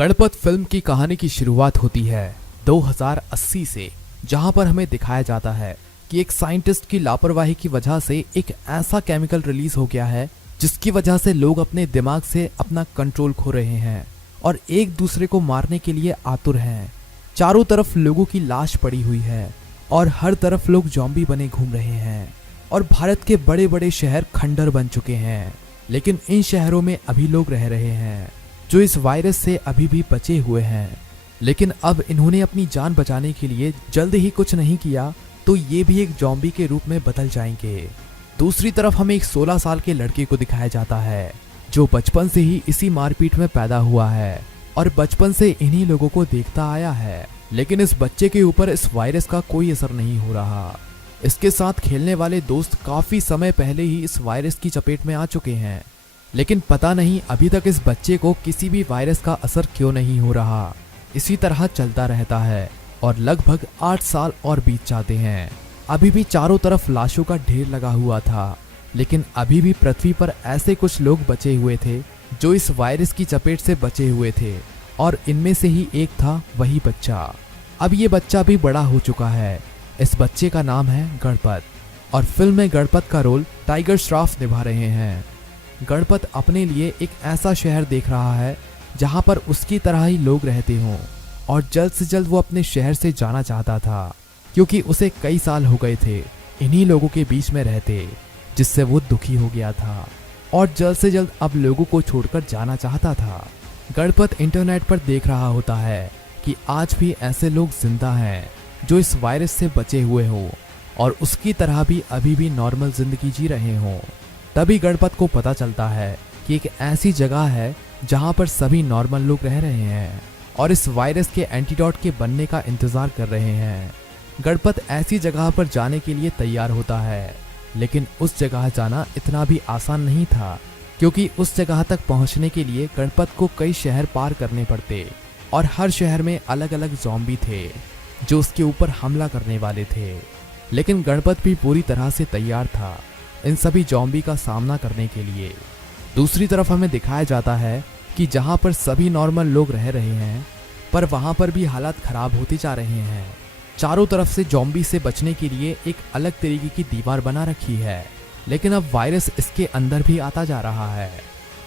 Ganpat film की कहानी की शुरुआत होती है 2080 से, जहां पर हमें दिखाया जाता है कि एक साइंटिस्ट की लापरवाही की वजह से एक ऐसा केमिकल रिलीज हो गया है जिसकी वजह से लोग अपने दिमाग से अपना कंट्रोल खो रहे हैं और एक दूसरे को मारने के लिए आतुर हैं। चारों तरफ लोगों की लाश पड़ी हुई है और हर तरफ लोग ज़ॉम्बी बने घूम रहे हैं और भारत के बड़े बड़े शहर खंडर बन चुके हैं, लेकिन इन शहरों में अभी लोग रह रहे हैं जो इस वायरस से अभी भी बचे हुए हैं। लेकिन अब इन्होंने अपनी जान बचाने के लिए जल्द ही कुछ नहीं किया तो ये भी एक ज़ॉम्बी के रूप में बदल जाएंगे। दूसरी तरफ हमें एक 16 साल के लड़के को दिखाया जाता है जो बचपन से ही इसी मारपीट में पैदा हुआ है और बचपन से इन्हीं लोगों को देखता आया है, लेकिन इस बच्चे के ऊपर इस वायरस का कोई असर नहीं हो रहा। इसके साथ खेलने वाले दोस्त काफी समय पहले ही इस वायरस की चपेट में आ चुके हैं, लेकिन पता नहीं अभी तक इस बच्चे को किसी भी वायरस का असर क्यों नहीं हो रहा। इसी तरह चलता रहता है और लगभग 8 साल और बीत जाते हैं। अभी भी चारों तरफ लाशों का ढेर लगा हुआ था, लेकिन अभी भी पृथ्वी पर ऐसे कुछ लोग बचे हुए थे जो इस वायरस की चपेट से बचे हुए थे और इनमें से ही एक था वही बच्चा। अब ये बच्चा भी बड़ा हो चुका है। इस बच्चे का नाम है गणपत और फिल्म में गणपत का रोल टाइगर श्रॉफ निभा रहे हैं। गणपत अपने लिए एक ऐसा शहर देख रहा है जहां पर उसकी तरह ही लोग रहते हों और जल्द से जल्द वो अपने शहर से जाना चाहता था, क्योंकि उसे कई साल हो गए थे इन्हीं लोगों के बीच में रहते, जिससे वो दुखी हो गया था और जल्द से जल्द अब लोगों को छोड़कर जाना चाहता था। गणपत इंटरनेट पर देख रहा होता है कि आज भी ऐसे लोग जिंदा हैं जो इस वायरस से बचे हुए हों और उसकी तरह भी अभी भी नॉर्मल जिंदगी जी रहे हों। तभी गणपत को पता चलता है कि एक ऐसी जगह है जहां पर सभी नॉर्मल लोग रह रहे हैं और इस वायरस के एंटीडोट के बनने का इंतजार कर रहे हैं। गणपत ऐसी जगह पर जाने के लिए तैयार होता है, लेकिन उस जगह जाना इतना भी आसान नहीं था, क्योंकि उस जगह तक पहुंचने के लिए गणपत को कई शहर पार करने पड़ते और हर शहर में अलग अलग ज़ॉम्बी थे जो उसके ऊपर हमला करने वाले थे। लेकिन गणपत भी पूरी तरह से तैयार था इन सभी ज़ॉम्बी का सामना करने के लिए। दूसरी तरफ हमें दिखाया जाता है कि जहां पर सभी नॉर्मल लोग रह रहे हैं पर वहां पर भी हालात खराब होते जा रहे हैं। चारों तरफ से ज़ॉम्बी से बचने के लिए एक अलग तरीके की दीवार बना रखी है, लेकिन अब वायरस इसके अंदर भी आता जा रहा है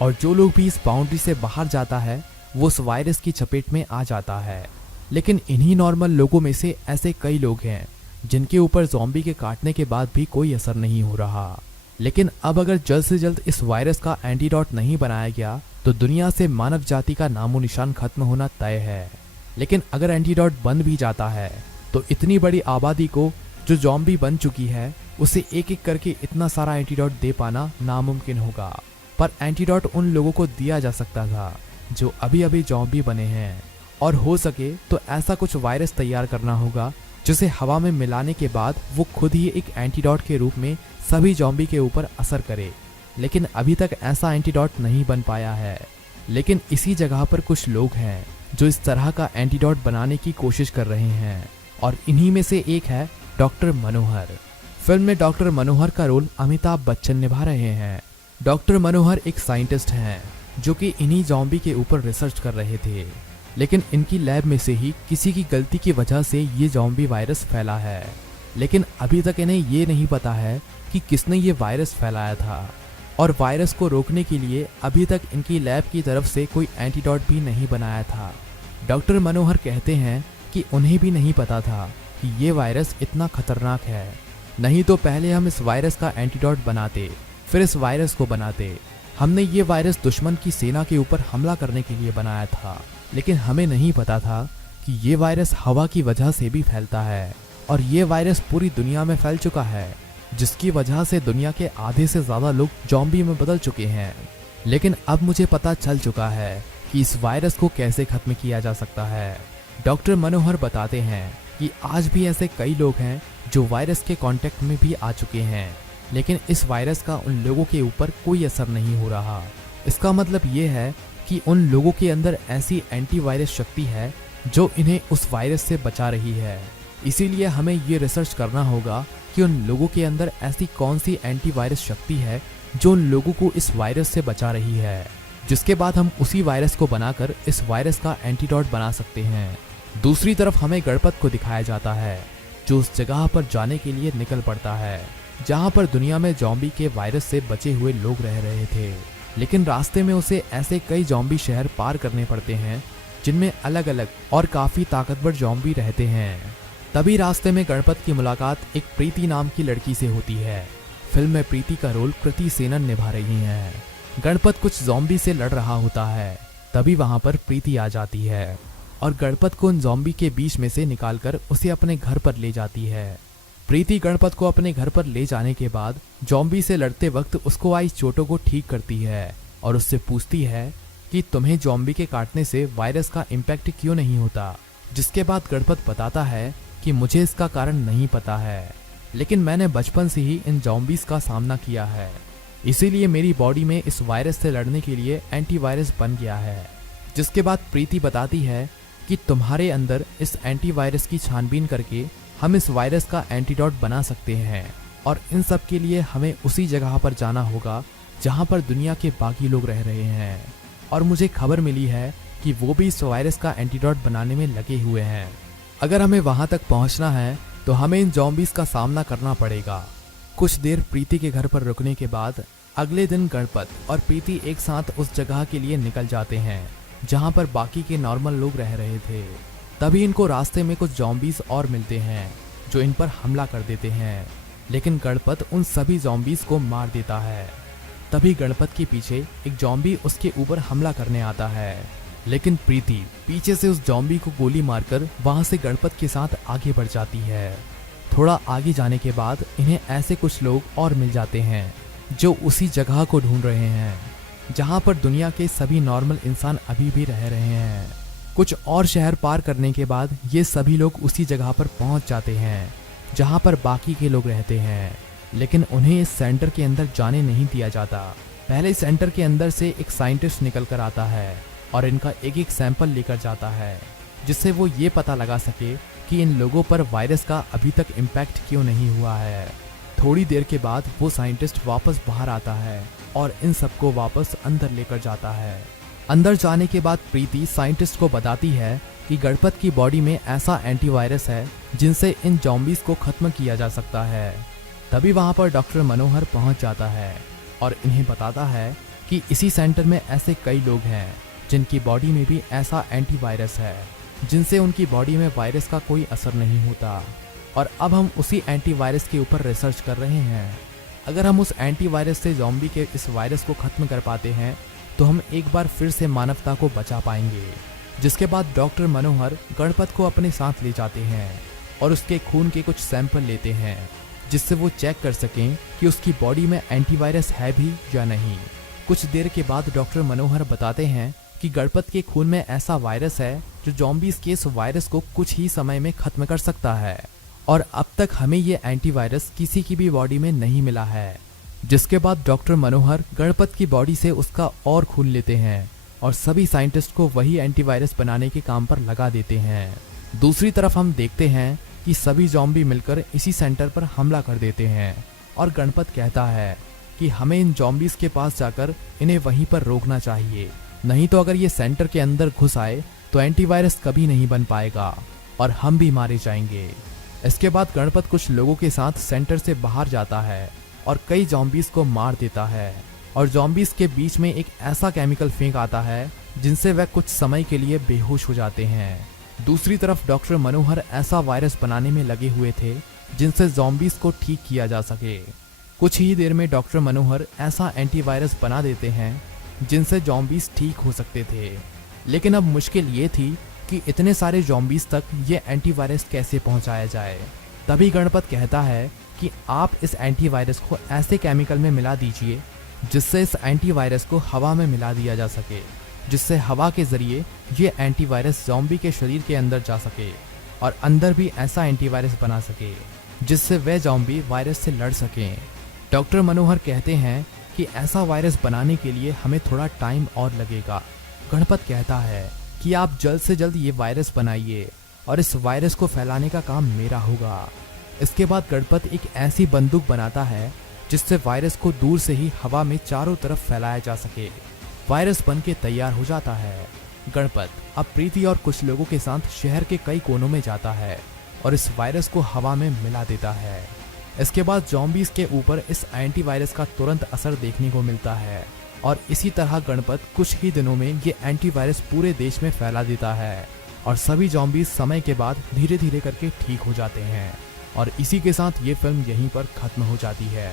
और जो लोग भी इस बाउंड्री से बाहर जाता है वो उस वायरस की चपेट में आ जाता है। लेकिन इन्हीं नॉर्मल लोगों में से ऐसे कई लोग हैं जिनके ऊपर ज़ॉम्बी के काटने के बाद भी कोई असर नहीं हो रहा। लेकिन अब अगर जल्द से जल्द इस वायरस का एंटीडोट नहीं बनाया गया तो दुनिया से मानव जाति का नामो निशान खत्म होना तय है। लेकिन अगर एंटीडोट बन भी जाता है तो इतनी बड़ी आबादी को जो ज़ॉम्बी बन चुकी है उसे एक एक करके इतना सारा एंटीडोट दे पाना नामुमकिन होगा। पर एंटीडोट उन लोगों को दिया जा सकता था जो अभी अभी ज़ॉम्बी बने हैं, और हो सके तो ऐसा कुछ वायरस तैयार करना होगा जिसे हवा में मिलाने के बाद वो खुद ही एक एंटीडोट के रूप में सभी ज़ॉम्बी के ऊपर असर करे। लेकिन अभी तक ऐसा एंटीडोट नहीं बन पाया है। लेकिन इसी जगह पर कुछ लोग हैं जो इस तरह का एंटीडोट बनाने की कोशिश कर रहे हैं और इन्हीं में से एक है डॉक्टर मनोहर। फिल्म में डॉक्टर मनोहर का रोल अमिताभ बच्चन निभा रहे हैं। डॉक्टर मनोहर एक साइंटिस्ट हैं जो कि इन्हीं ज़ॉम्बी के ऊपर रिसर्च कर रहे थे, लेकिन इनकी लैब में से ही किसी की गलती की वजह से ये ज़ॉम्बी वायरस फैला है। लेकिन अभी तक इन्हें ये नहीं पता है कि किसने ये वायरस फैलाया था और वायरस को रोकने के लिए अभी तक इनकी लैब की तरफ से कोई एंटीडोट भी नहीं बनाया था। डॉक्टर मनोहर कहते हैं कि उन्हें भी नहीं पता था कि ये वायरस इतना खतरनाक है, नहीं तो पहले हम इस वायरस का एंटीडोट बनाते फिर इस वायरस को बनाते। हमने ये वायरस दुश्मन की सेना के ऊपर हमला करने के लिए बनाया था, लेकिन हमें नहीं पता था कि ये वायरस हवा की वजह से भी फैलता है और ये वायरस पूरी दुनिया में फैल चुका है, जिसकी वजह से दुनिया के आधे से ज़्यादा लोग ज़ॉम्बी में बदल चुके हैं। लेकिन अब मुझे पता चल चुका है कि इस वायरस को कैसे खत्म किया जा सकता है। डॉक्टर मनोहर बताते हैं कि आज भी ऐसे कई लोग हैं जो वायरस के कांटेक्ट में भी आ चुके हैं, लेकिन इस वायरस का उन लोगों के ऊपर कोई असर नहीं हो रहा। इसका मतलब ये है कि उन लोगों के अंदर ऐसी एंटीवायरस शक्ति है जो इन्हें उस वायरस से बचा रही है। इसीलिए हमें ये रिसर्च करना होगा कि उन लोगों के अंदर ऐसी कौन सी एंटीवायरस शक्ति है जो उन लोगों को इस वायरस से बचा रही है। जिसके बाद हम उसी वायरस को बनाकर इस वायरस का एंटीडोट बना सकते हैं। दूसरी तरफ हमें गणपत को दिखाया जाता है, जो उस जगह पर जाने के लिए निकल पड़ता है जहां पर दुनिया में जॉम्बी के वायरस से बचे हुए लोग रह रहे थे। लेकिन रास्ते में उसे ऐसे कई जॉम्बी शहर पार करने पड़ते हैं जिनमें अलग अलग और काफी ताकतवर जॉम्बी रहते हैं। तभी रास्ते में गणपत की मुलाकात एक प्रीति नाम की लड़की से होती है। फिल्म में प्रीति का रोल कृति सेनन निभा रही हैं। गणपत कुछ जॉम्बी से लड़ रहा होता है, तभी वहां पर प्रीति आ जाती है और गणपत को उन जॉम्बी के बीच में से निकालकर उसे अपने घर पर ले जाती है। प्रीति गणपत को अपने घर पर ले जाने के बाद जॉम्बी से लड़ते वक्त उसको आई चोटों को ठीक करती है और उससे पूछती है कि तुम्हें जॉम्बी के काटने से वायरस का इम्पैक्ट क्यों नहीं होता। जिसके बाद गणपत बताता है कि मुझे इसका कारण नहीं पता है, लेकिन मैंने बचपन से ही इन जॉम्बीज का सामना किया है, इसीलिए मेरी बॉडी में इस वायरस से लड़ने के लिए एंटीवायरस बन गया है। जिसके बाद प्रीति बताती है कि तुम्हारे अंदर इस एंटीवायरस की छानबीन करके हम इस वायरस का एंटीडोट बना सकते हैं और इन सब के लिए हमें उसी जगह पर जाना होगा जहां पर दुनिया के बाकी लोग रह रहे हैं। और मुझे खबर मिली है कि वो भी इस वायरस का एंटीडोट बनाने में लगे हुए हैं। अगर हमें वहां तक पहुंचना है तो हमें इन जॉम्बीज का सामना करना पड़ेगा। कुछ देर प्रीति के घर पर रुकने के बाद अगले दिन गणपत और प्रीति एक साथ उस जगह के लिए निकल जाते हैं जहां पर बाकी के नॉर्मल लोग रह रहे थे। तभी इनको रास्ते में कुछ जॉम्बीज और मिलते हैं जो इन पर हमला कर देते हैं, लेकिन गणपत उन सभी जॉम्बीज को मार देता है। तभी गणपत के पीछे एक जॉम्बी उसके ऊपर हमला करने आता है, लेकिन प्रीति पीछे से उस जॉम्बी को गोली मारकर वहां से गणपत के साथ आगे बढ़ जाती है। थोड़ा आगे जाने के बाद इन्हें ऐसे कुछ लोग और मिल जाते हैं जो उसी जगह को ढूंढ रहे हैं जहां पर दुनिया के सभी नॉर्मल इंसान अभी भी रह रहे हैं। कुछ और शहर पार करने के बाद ये सभी लोग उसी जगह पर पहुंच जाते हैं जहां पर बाकी के लोग रहते हैं, लेकिन उन्हें इस सेंटर के अंदर जाने नहीं दिया जाता। पहले सेंटर के अंदर से एक साइंटिस्ट निकल कर आता है और इनका एक एक सैंपल लेकर जाता है, जिससे वो ये पता लगा सके कि इन लोगों पर वायरस का अभी तक इम्पैक्ट क्यों नहीं हुआ है। थोड़ी देर के बाद वो साइंटिस्ट वापस बाहर आता है और इन सबको वापस अंदर लेकर जाता है। अंदर जाने के बाद प्रीति साइंटिस्ट को बताती है कि गणपत की बॉडी में ऐसा एंटीवायरस है जिनसे इन जॉम्बीज को खत्म किया जा सकता है। तभी वहां पर डॉक्टर मनोहर पहुंच जाता है और इन्हें बताता है कि इसी सेंटर में ऐसे कई लोग हैं जिनकी बॉडी में भी ऐसा एंटीवायरस है जिनसे उनकी बॉडी में वायरस का कोई असर नहीं होता, और अब हम उसी एंटीवायरस के ऊपर रिसर्च कर रहे हैं। अगर हम उस एंटीवायरस से ज़ॉम्बी के इस वायरस को खत्म कर पाते हैं तो हम एक बार फिर से मानवता को बचा पाएंगे। जिसके बाद डॉक्टर मनोहर गणपत को अपने साथ ले जाते हैं और उसके खून के कुछ सैंपल लेते हैं, जिससे वो चेक कर सकें कि उसकी बॉडी में एंटीवायरस है भी या नहीं। कुछ देर के बाद डॉक्टर मनोहर बताते हैं कि गणपत के खून में ऐसा वायरस है जो ज़ॉम्बीज के इस वायरस को कुछ ही समय में खत्म कर सकता है, और अब तक हमें ये एंटीवायरस किसी की भी बॉडी में नहीं मिला है। जिसके बाद डॉक्टर मनोहर गणपत की बॉडी से उसका और खून लेते हैं और सभी साइंटिस्ट को वही एंटीवायरस बनाने के काम पर लगा देते हैं। दूसरी तरफ हम देखते हैं कि सभी ज़ॉम्बी मिलकर इसी सेंटर पर हमला कर देते हैं और गणपत कहता है कि हमें इन ज़ॉम्बीज के पास जाकर इन्हें वहीं पर रोकना चाहिए, नहीं तो अगर ये सेंटर के अंदर घुस आए तो एंटीवायरस कभी नहीं बन पाएगा और हम भी मारे जाएंगे। इसके बाद गणपत कुछ लोगों के साथ सेंटर से बाहर जाता है और कई ज़ॉम्बीज को मार देता है, और ज़ॉम्बीज के बीच में एक ऐसा केमिकल फेंक आता है जिनसे वह कुछ समय के लिए बेहोश हो जाते हैं। दूसरी तरफ डॉक्टर मनोहर ऐसा वायरस बनाने में लगे हुए थे जिनसे ज़ॉम्बीज को ठीक किया जा सके। कुछ ही देर में डॉक्टर मनोहर ऐसा एंटीवायरस बना देते हैं जिनसे ज़ॉम्बीज ठीक हो सकते थे, लेकिन अब मुश्किल ये थी कि इतने सारे ज़ॉम्बीज तक ये एंटीवायरस कैसे पहुंचाया जाए। तभी गणपत कहता है कि आप इस एंटीवायरस को ऐसे केमिकल में मिला दीजिए जिससे इस एंटीवायरस को हवा में मिला दिया जा सके, जिससे हवा के जरिए ये एंटीवायरस ज़ॉम्बी के शरीर के अंदर जा सके और अंदर भी ऐसा एंटीवायरस बना सके जिससे वे ज़ॉम्बी वायरस से लड़ सकें। डॉक्टर मनोहर कहते हैं कि ऐसा वायरस बनाने के लिए हमें थोड़ा टाइम और लगेगा। गणपत कहता है कि आप जल्द से जल्द ये वायरस बनाइए और इस वायरस को फैलाने का काम मेरा होगा। इसके बाद गणपत एक ऐसी बंदूक बनाता है जिससे वायरस को दूर से ही हवा में चारों तरफ फैलाया जा सके। वायरस बन के तैयार हो जाता है। गणपत अब प्रीति और कुछ लोगों के साथ शहर के कई कोनों में जाता है और इस वायरस को हवा में मिला देता है। इसके बाद ज़ॉम्बीज के ऊपर इस एंटीवायरस का तुरंत असर देखने को मिलता है और इसी तरह गणपत कुछ ही दिनों में ये एंटीवायरस पूरे देश में फैला देता है और सभी ज़ॉम्बीज समय के बाद धीरे धीरे करके ठीक हो जाते हैं और इसी के साथ ये फिल्म यहीं पर खत्म हो जाती है।